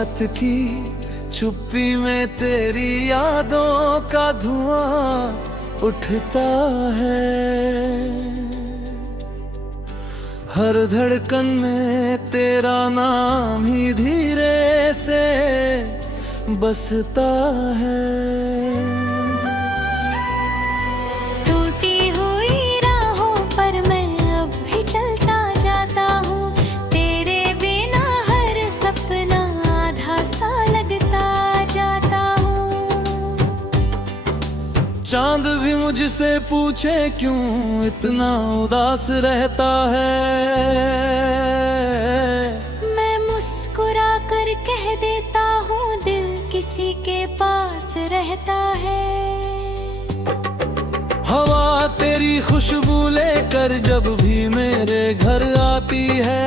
रात की चुप्पी में तेरी यादों का धुआं उठता है। हर धड़कन में तेरा नाम ही धीरे से बसता है। चांद भी मुझसे पूछे क्यों इतना उदास रहता है, मैं मुस्कुरा कर कह देता हूँ दिल किसी के पास रहता है। हवा तेरी खुशबू लेकर जब भी मेरे घर आती है,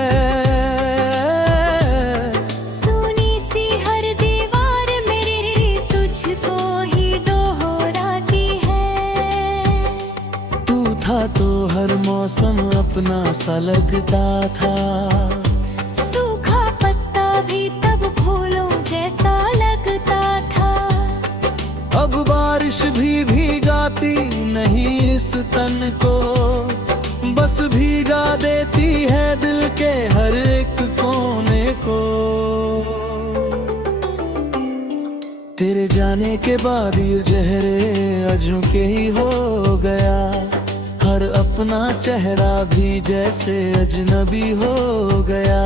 तो हर मौसम अपना सा लगता था। सूखा पत्ता भी तब फूलों जैसा लगता था। अब बारिश भी भीगाती नहीं इस तन को, बस भीगा देती है दिल के हर एक कोने को। तेरे जाने के बाद ये चेहरे अजनबी ही हो गया, हर अपना चेहरा भी जैसे अजनबी हो गया।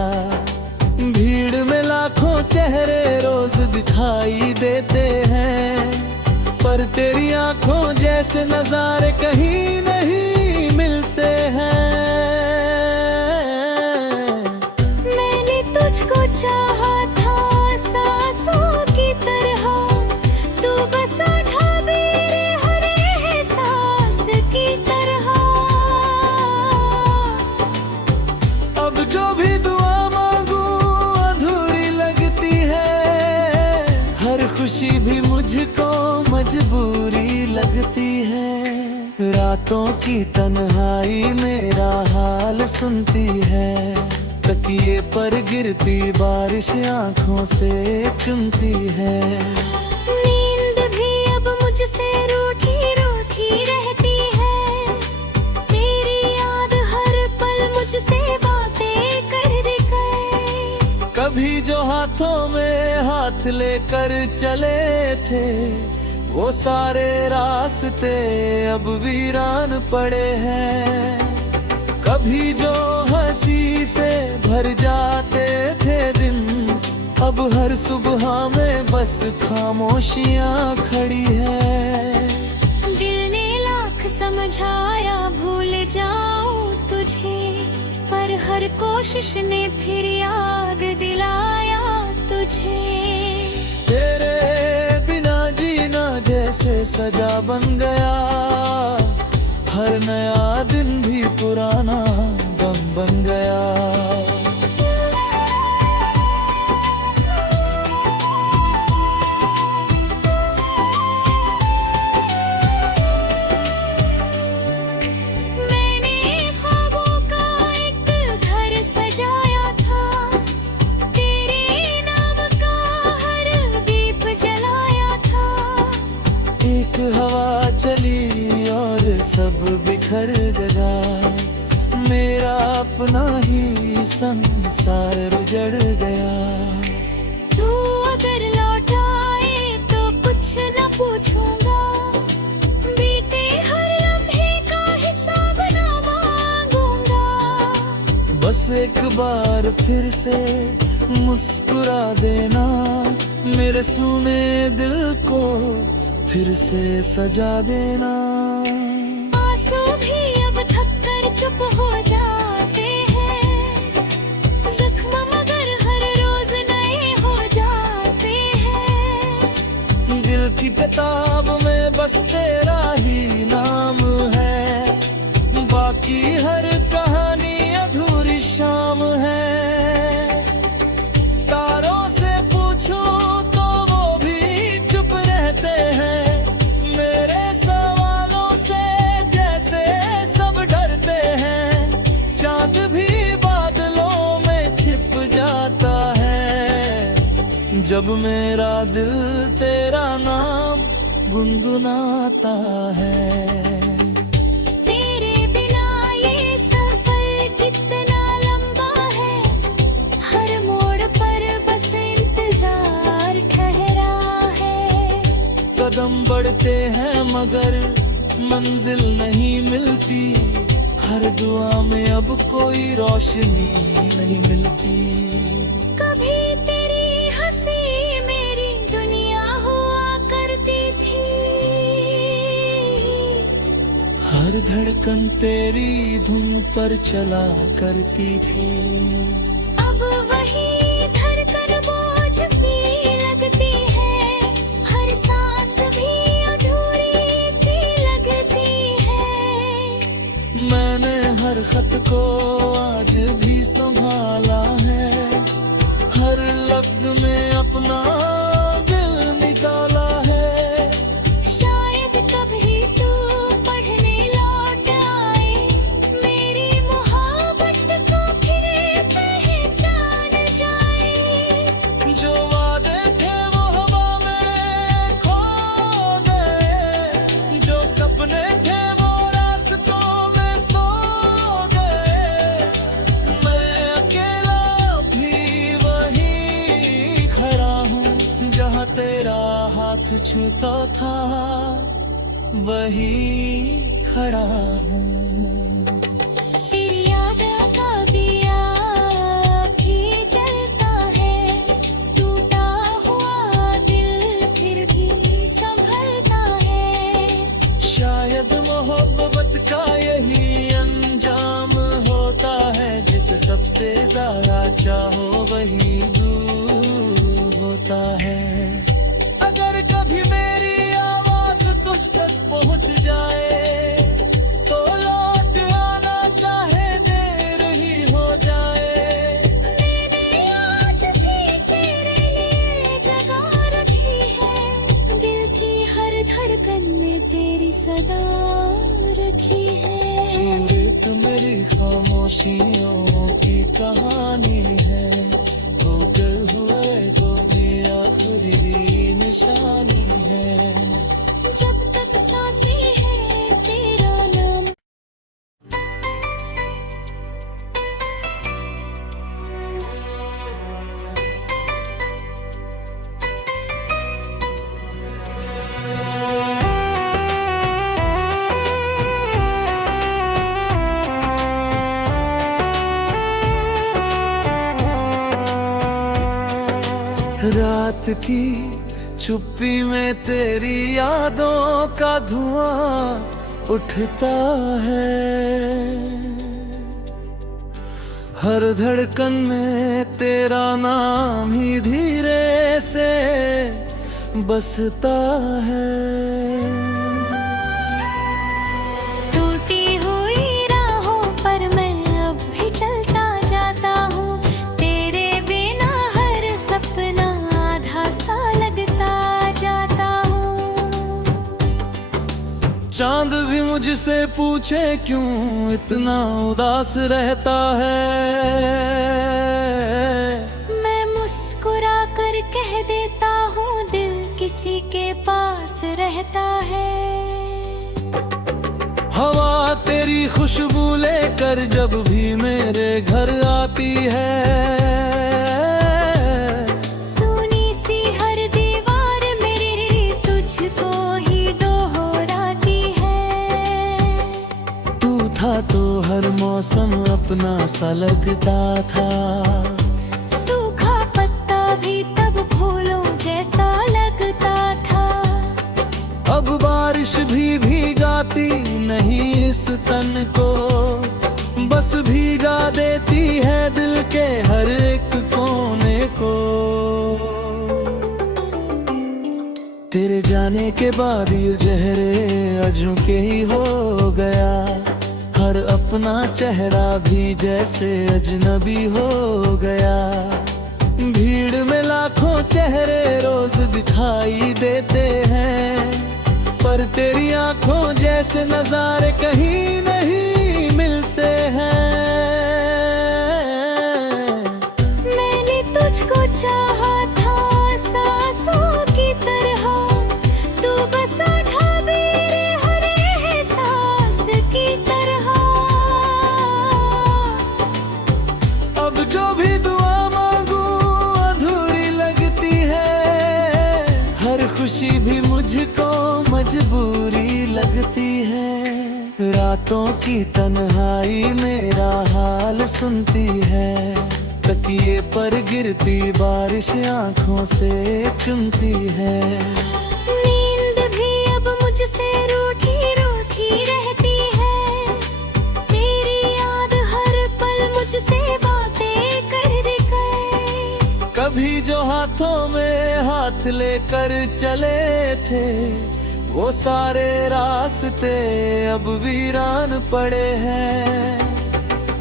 भीड़ में लाखों चेहरे रोज दिखाई देते हैं, पर तेरी आंखों जैसे नजारे कहीं नहीं मिलते हैं। मैंने तुझको चाहा था सांसों की तरह, तू बस आधा मेरे हर एहसास की तरह। जो भी दुआ मांगू अधूरी लगती है, हर खुशी भी मुझको मजबूरी लगती है। रातों की तन्हाई मेरा हाल सुनती है, तकिए पर गिरती बारिश आंखों से चुनती है। नींद भी अब मुझसे रूठी रूठी रहती है, तेरी याद हर पल मुझसे कभी जो हाथों में हाथ लेकर चले थे, वो सारे रास्ते अब वीरान पड़े हैं। कभी जो हंसी से भर जाते थे दिन, अब हर सुबह में बस खामोशियां खड़ी है। दिल ने लाख समझाया भूल जाऊं तुझे, पर हर कोशिश ने फिर याद दिलाया तुझे। तेरे बिना जीना जैसे सजा बन गया, हर नया दिन भी पुराना गम बन गया। हवा चली और सब बिखर गया, मेरा अपना ही संसार उजड़ गया। तू अगर लौट आए तो कुछ न पूछूंगा, बीते हर लम्हे का हिसाब न मांगूंगा। बस एक बार फिर से मुस्कुरा देना, मेरे सूने दिल को फिर से सजा देना। आंसू भी अब थक कर चुप हो जाते हैं, जख्म मगर हर रोज नए हो जाते हैं। दिल की किताब में बस तेरा ही नाम है, बाकी हर कहानी अधूरी शाम है। तारों से पूछूं तो वो भी चुप रहते हैं, मेरे सवालों से जैसे सब डरते हैं। चांद भी बादलों में छिप जाता है, जब मेरा दिल तेरा नाम गुनगुनाता है। तेरे बिना ये सफर कितना लंबा है, हर मोड़ पर बस इंतजार ठहरा है। कदम बढ़ते हैं मगर मंजिल नहीं मिलती, हर दुआ में अब कोई रोशनी नहीं मिलती। कभी तेरी हंसी मेरी दुनिया हुआ करती थी, हर धड़कन तेरी धुन पर चला करती थी। अब वही धड़कन बोझ सी लगती है, हर सांस भी अधूरी सी लगती है। मैंने हर खत को आज भी संभाला है, हर लफ्ज में अपना दिल निकाला है। शायद कभी तू पढ़ने लौट आए, मेरी मोहब्बत को फिर पहचान जाए। जो वादे थे वो हवा में खो गए, जो सपने थे वो रास्तों में सो गए। मैं अकेला भी वहीं खड़ा हूँ, जहाँ तेरा हाथ छूता था वहीं खड़ा हूँ। तेरी याद का दिया भी जलता है, टूटा हुआ दिल फिर भी संभलता है। शायद मोहब्बत का यही अंजाम होता है, जिसे सबसे ज्यादा चाहो वही दूर होता है। अगर कभी मेरी आवाज तुझ तक पहुंच जाए, तो लौट आना चाहे देर ही हो जाए। मैंने आज भी तेरे लिए जगह रखी है, दिल की हर धड़कन में तेरी सदा रखी है। जीवित मेरी खामोशियों की कहानी है, गूगल हुए तो मेरी आखिरी निशानी है। जब तक सांसें है तेरा नाम। रात की चुप्पी में तेरी यादों का धुआं उठता है, हर धड़कन में तेरा नाम ही धीरे से बसता है। टूटी हुई राहों पर मैं अब भी चलता जाता हूँ, तेरे बिना हर सपना आधा सा लगता जाता हूँ। चांद भी मुझसे पूछे क्यों इतना उदास रहता है, मैं मुस्कुरा कर कह देता हूँ दिल किसी के पास रहता है। हवा तेरी खुशबू लेकर जब भी मेरे घर आती है, सुनी सी हर दीवार मेरी तुझको ही दोहराती है। तू था तो हर मौसम अपना सा लगता था, सूखा पत्ता भी तब फूलों जैसा लगता था। अब बारिश भी भीगाती नहीं इस तन को, बस भीगा देती है दिल के हर एक कोने को। तेरे जाने के बाद ये चेहरे अजूके ही हो गया, हर अपना चेहरा भी जैसे अजनबी हो गया। भीड़ में लाखों चेहरे रोज दिखाई देते हैं, पर तेरी आंखों जैसे नजारे कहीं नहीं मिलते हैं। मैंने तुझको चाहा था मजबूरी लगती है। रातों की तन्हाई मेरा हाल सुनती है, तकिए पर गिरती बारिश आंखों से चुनती है। नींद भी अब मुझसे रूठी रूठी रहती है, तेरी याद हर पल मुझसे बातें कर कर। कभी जो हाथों में हाथ लेकर चले थे, वो सारे रास्ते अब वीरान पड़े हैं।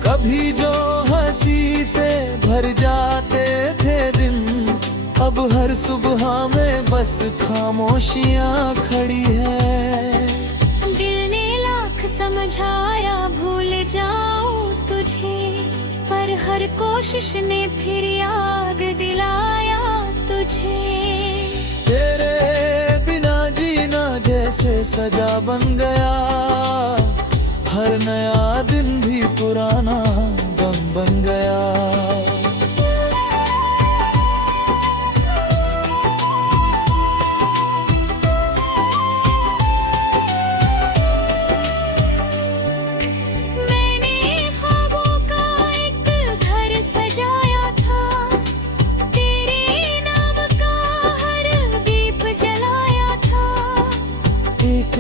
कभी जो हंसी से भर जाते थे दिन, अब हर सुबह में बस खामोशियां खड़ी है। दिल ने लाख समझाया भूल जाऊं तुझे, पर हर कोशिश ने फिर याद दिलाया तुझे। तेरे बिना जीना जैसे सजा बन गया, हर नया दिन भी पुराना गम बन गया।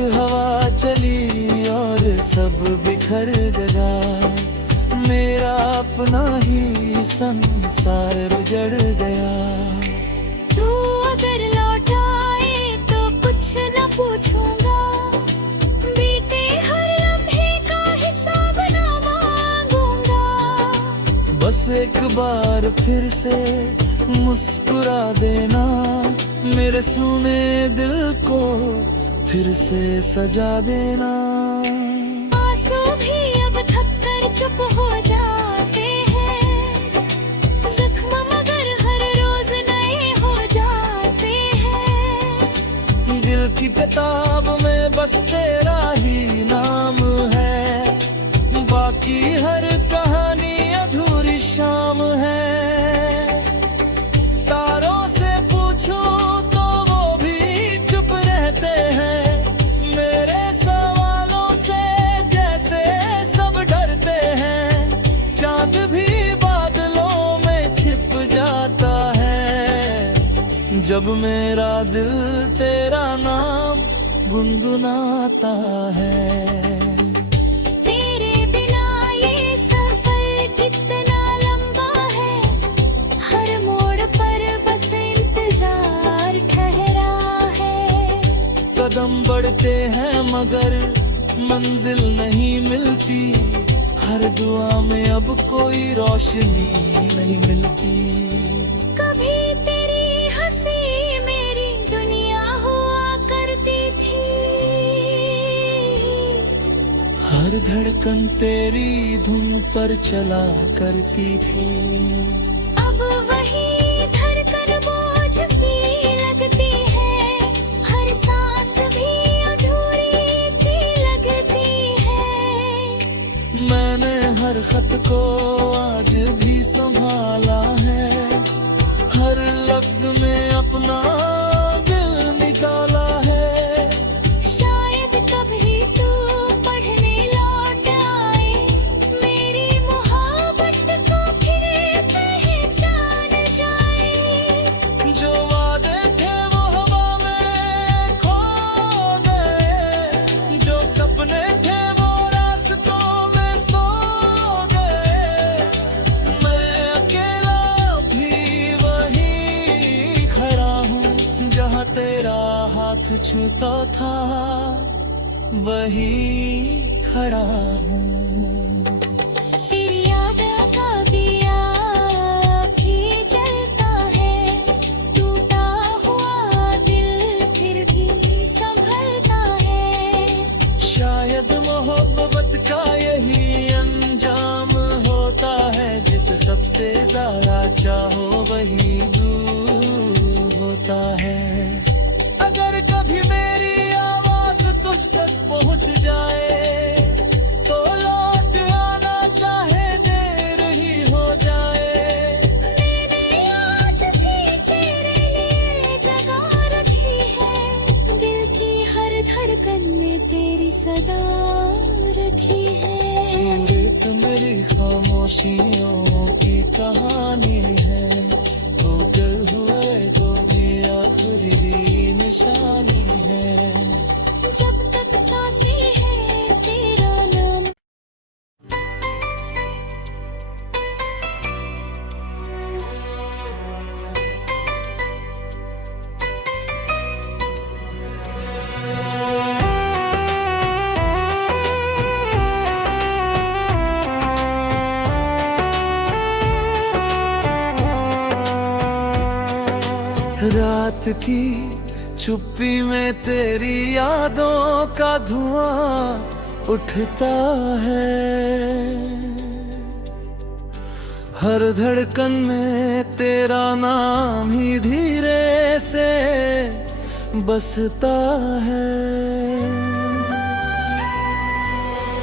हवा चली और सब बिखर गया, मेरा अपना ही संसार उजड़ गया। तू अगर लौट आए तो कुछ न पूछूंगा, बीते हर लम्हे का हिसाब ना मांगूंगा। बस एक बार फिर से मुस्कुरा देना, मेरे सुने दिल को फिर से सजा देना। आंसू भी अब थक कर चुप हो जाते हैं, जख्म मगर हर रोज नए हो जाते हैं। दिल की किताब में बस तेरा ही नाम है, बाकी हर कहानी अधूरी शाम है। तारों से पूछूं तो वो भी चुप रहते हैं, मेरे सवालों से जैसे सब डरते हैं। चांद भी बादलों में छिप जाता है, जब मेरा दिल तेरा नाम गुनगुनाता है। तेरे बिना ये सफर कितना लंबा है, हर मोड़ पर बस इंतजार ठहरा है। कदम बढ़ते हैं मगर मंजिल नहीं मिलती, हर दुआ में अब कोई रोशनी नहीं मिलती। कभी तेरी हंसी मेरी दुनिया हुआ करती थी, हर धड़कन तेरी धुन पर चला करती थी। अब वही धड़कन बोझ सी लगती है, हर सांस भी अधूरी सी लगती है। मैंने हर खत को आज भी संभाला है, हर लफ्ज में अपना दिल निकाला है। शायद कभी तू पढ़ने लौट आए, मेरी मोहब्बत को फिर पहचान जाए। जो वादे थे वो हवा में खो गए, जो सपने थे वो रास्तों में सो गए। मैं अकेला भी वहीं खड़ा हूँ, जहाँ तेरा हाथ छूता था वहीं खड़ा हूँ। तेरी याद का दिया भी जलता है, टूटा हुआ दिल फिर भी संभलता है। शायद मोहब्बत का यही अंजाम होता है, जिसे सबसे ज्यादा चाहो वही दूर होता है। अगर कभी मेरी आवाज तुझ तक पहुंच जाए, तो लौट आना चाहे देर ही हो जाए। मैंने आज भी तेरे लिए जगह रखी है, दिल की हर धड़कन खुशियों की कहानी है। तो दिल हुए तो भी आखिरी निशानी है। जब तक सांसें है तेरा नाम। रात की चुप्पी में तेरी यादों का धुआं उठता है। हर धड़कन में तेरा नाम ही धीरे से बसता है।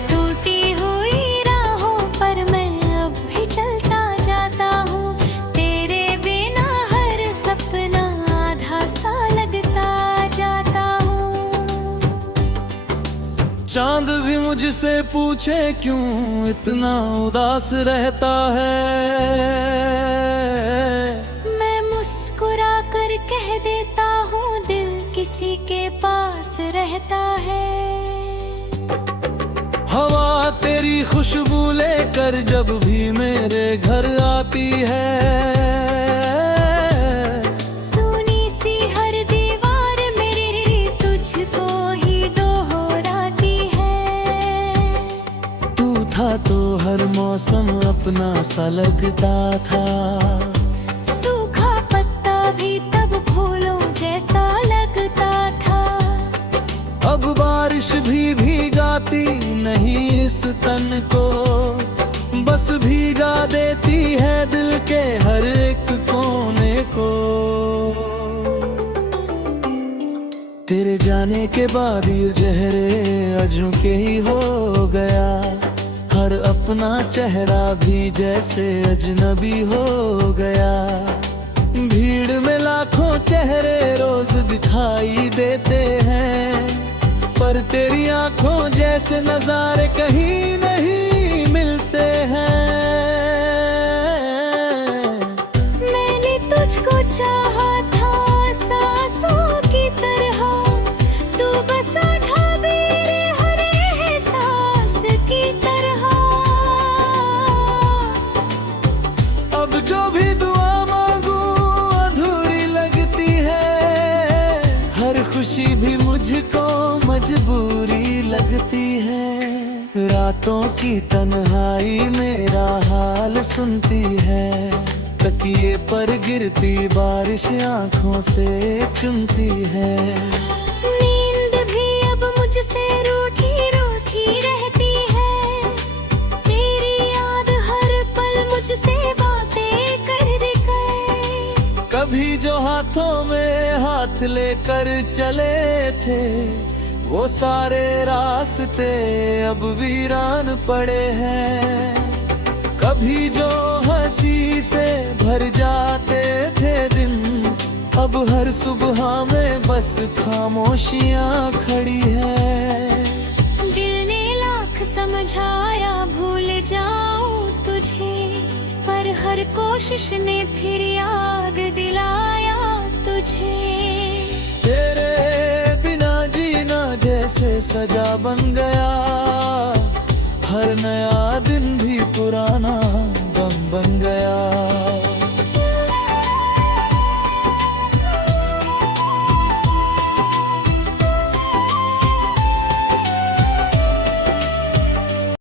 टूटी हुई राहों पर मैं अब भी चलता जाता हूँ। तेरे बिना हर सपना आधा सा लगता जाता हूँ। चांद भी मुझसे पूछे क्यों इतना उदास रहता है। मैं मुस्कुरा कर कह देता हूँ दिल किसी के पास रहता है। हवा तेरी खुशबू लेकर जब भी मेरे घर आती है। सुनी सी हर दीवार मेरी तुझको ही दोहराती है। तू था तो हर मौसम अपना सा लगता था। सूखा पत्ता भी तब फूलों जैसा लगता था। अब बारिश भी भीगाती नहीं इस तन को। बस भीगा देती है दिल के हर एक कोने को। तेरे जाने के बाद ये चेहरे अजूके ही हो गया। हर अपना चेहरा भी जैसे अजनबी हो गया। भीड़ में लाखों चेहरे रोज दिखाई देते हैं, पर तेरी आंखों जैसे नजारे कहीं नहीं मिलते हैं। मैंने तुझको चाहा था सांसों की तरह। तू बसा था मेरे हर एहसास की तरह। अब जो भी दुआ मांगू अधूरी लगती है। हर खुशी भी मुझको मजबूरी लगती है। रातों की तन्हाई मेरा हाल सुनती है। तकिए पर गिरती बारिश आंखों से चुनती है। नींद भी अब मुझसे रूठी रूठी रहती है। तेरी याद हर पल मुझसे बातें कर गए। कभी जो हाथों में हाथ लेकर चले थे, वो सारे रास्ते अब वीरान पड़े हैं। कभी जो हंसी से भर जाते थे दिन, अब हर सुबह में बस खामोशियां खड़ी है। दिल ने लाख समझाया भूल जाऊं तुझे, पर हर कोशिश ने फिर याद दिलाया तुझे। तेरे बिना जीना जैसे सजा बन गया। हर नया दिन भी पुराना